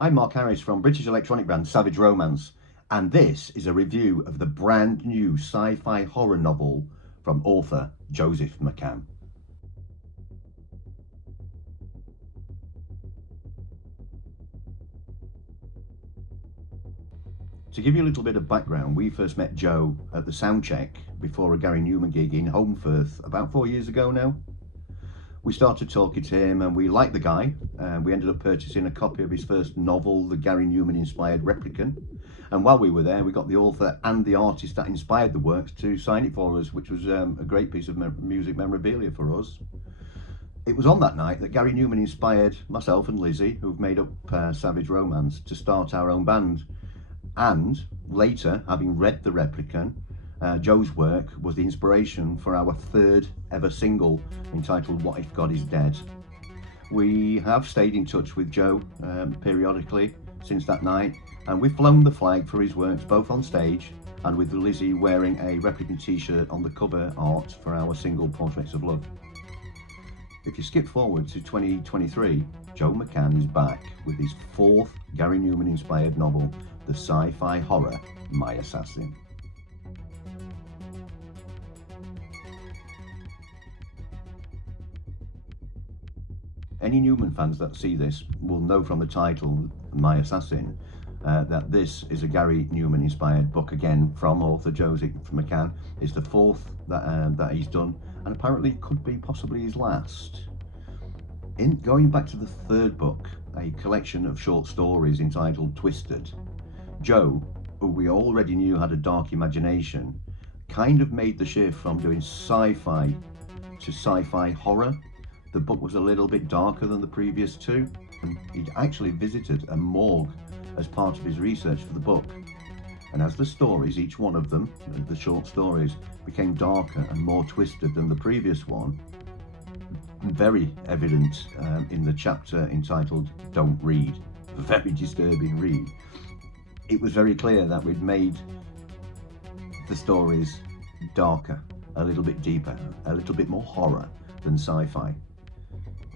I'm Mark Harris from British electronic band Savage Romance, and this is a review of the brand new sci-fi horror novel from author Joseph McCann. To give you a little bit of background, we first met Joe at the soundcheck before a Gary Numan gig in Holmfirth about 4 years ago now. We started talking to him and we liked the guy, and we ended up purchasing a copy of his first novel, the Gary Numan inspired Replican. And while we were there, we got the author and the artist that inspired the works to sign it for us, which was a great piece of music memorabilia for us. It was on that night that Gary Numan inspired myself and Lizzie, who've made up Savage Romance, to start our own band. And later, having read the Replican, Joe's work was the inspiration for our third ever single entitled What If God Is Dead. We have stayed in touch with Joe periodically since that night, and we've flown the flag for his works both on stage and with Lizzie wearing a Replican t-shirt on the cover art for our single Portraits of Love. If you skip forward to 2023, Joe McCann is back with his fourth Gary Numan inspired novel, the sci-fi horror My Assassin. Any Numan fans that see this will know from the title, My Assassin, that this is a Gary Numan inspired book again from author Joseph McCann. It's the fourth that he's done, and apparently could be possibly his last. In going back to the third book, a collection of short stories entitled Twisted, Joe, who we already knew had a dark imagination, kind of made the shift from doing sci-fi to sci-fi horror. The book was a little bit darker than the previous two. He'd actually visited a morgue as part of his research for the book. And as the stories, each one of them, the short stories, became darker and more twisted than the previous one, very evident in the chapter entitled Don't Read, a very disturbing read. It was very clear that we'd made the stories darker, a little bit deeper, a little bit more horror than sci-fi.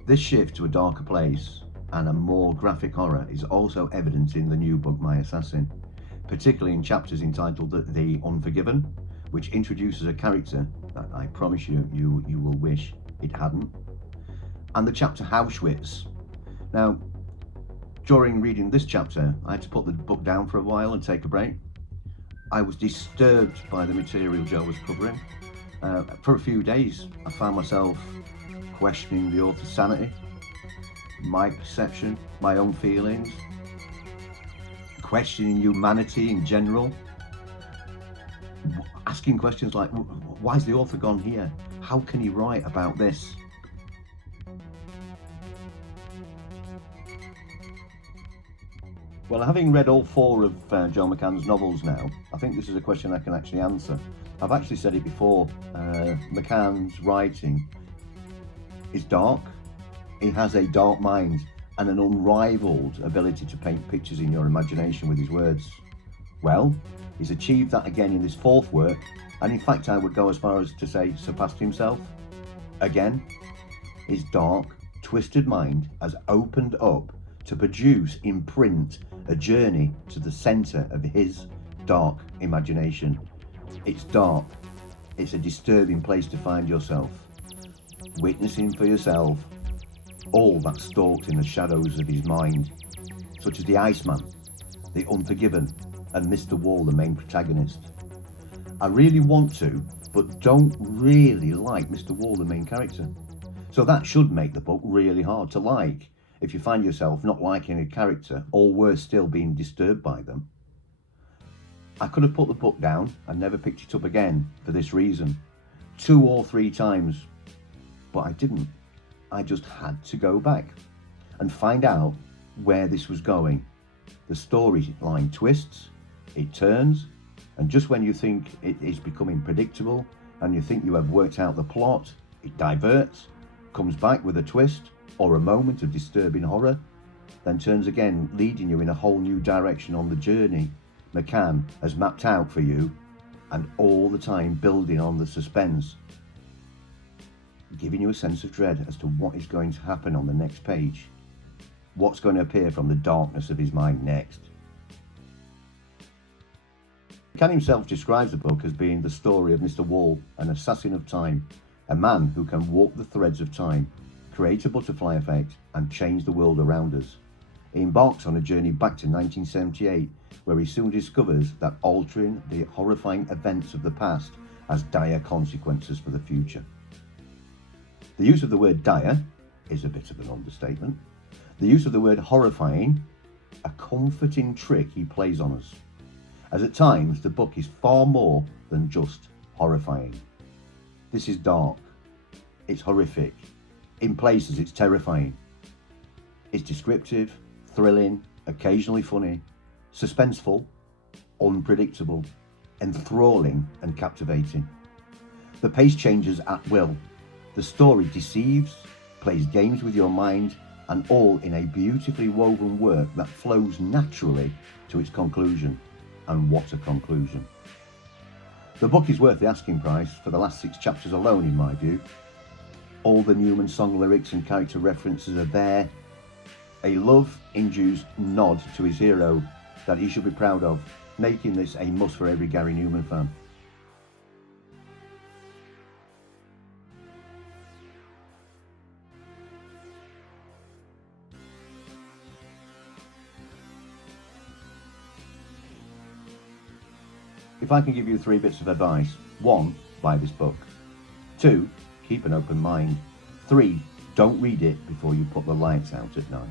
This shift to a darker place and a more graphic horror is also evident in the new book My Assassin, particularly in chapters entitled The Unforgiven, which introduces a character that I promise you will wish it hadn't, and the chapter Auschwitz. Now, during reading this chapter, I had to put the book down for a while and take a break. I was disturbed by the material Joe was covering. For a few days, I found myself questioning the author's sanity, my perception, my own feelings, questioning humanity in general, asking questions like, why's the author gone here? How can he write about this? Well, having read all four of Joe McCann's novels now, I think this is a question I can actually answer. I've actually said it before, McCann's writing is dark. He has a dark mind and an unrivaled ability to paint pictures in your imagination with his words. Well, he's achieved that again in this fourth work, and in fact I would go as far as to say surpassed himself. Again, his dark, twisted mind has opened up to produce in print a journey to the centre of his dark imagination. It's dark, it's a disturbing place to find yourself, witnessing for yourself all that stalks in the shadows of his mind, such as the Iceman, the Unforgiven, and Mr. Wall, the main protagonist. I really want to, but don't really like Mr. Wall, the main character. So that should make the book really hard to like, if you find yourself not liking a character, or worse still, being disturbed by them. I could have put the book down and never picked it up again for this reason, 2 or 3 times, but I didn't. I just had to go back and find out where this was going. The storyline twists, it turns, and just when you think it is becoming predictable and you think you have worked out the plot, it diverts, comes back with a twist or a moment of disturbing horror, then turns again, leading you in a whole new direction on the journey McCann has mapped out for you, and all the time building on the suspense, giving you a sense of dread as to what is going to happen on the next page. what's going to appear from the darkness of his mind next. McCann himself describes the book as being the story of Mr. Wall, an assassin of time, a man who can warp the threads of time, create a butterfly effect, and change the world around us. He embarks on a journey back to 1978, where he soon discovers that altering the horrifying events of the past has dire consequences for the future. The use of the word dire is a bit of an understatement. The use of the word horrifying, a comforting trick he plays on us, as at times the book is far more than just horrifying. This is dark, it's horrific, in places it's terrifying. It's descriptive, thrilling, occasionally funny, suspenseful, unpredictable, enthralling and captivating. The pace changes at will. The story deceives, plays games with your mind, and all in a beautifully woven work that flows naturally to its conclusion. And what a conclusion. The book is worth the asking price for the last 6 chapters alone, in my view. All the Numan song lyrics and character references are there. A love-induced nod to his hero that he should be proud of, making this a must for every Gary Numan fan. If I can give you 3 bits of advice: 1, buy this book. 2, keep an open mind. 3, don't read it before you put the lights out at night,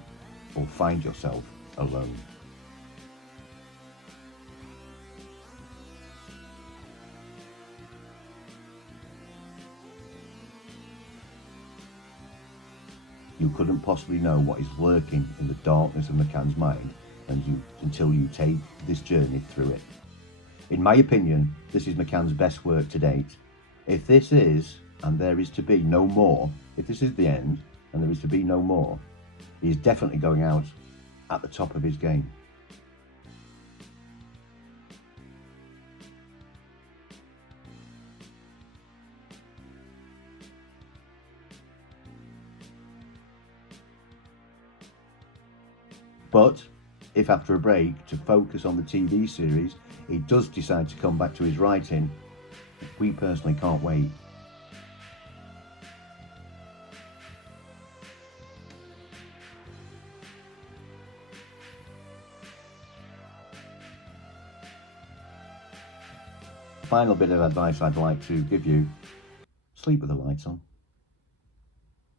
or find yourself alone. You couldn't possibly know what is lurking in the darkness of McCann's mind until you take this journey through it. In my opinion, this is McCann's best work to date. If this is, and there is to be no more, if this is the end, and there is to be no more, he is definitely going out at the top of his game. But if after a break to focus on the TV series, he does decide to come back to his writing, we personally can't wait. Final bit of advice I'd like to give you: sleep with the lights on.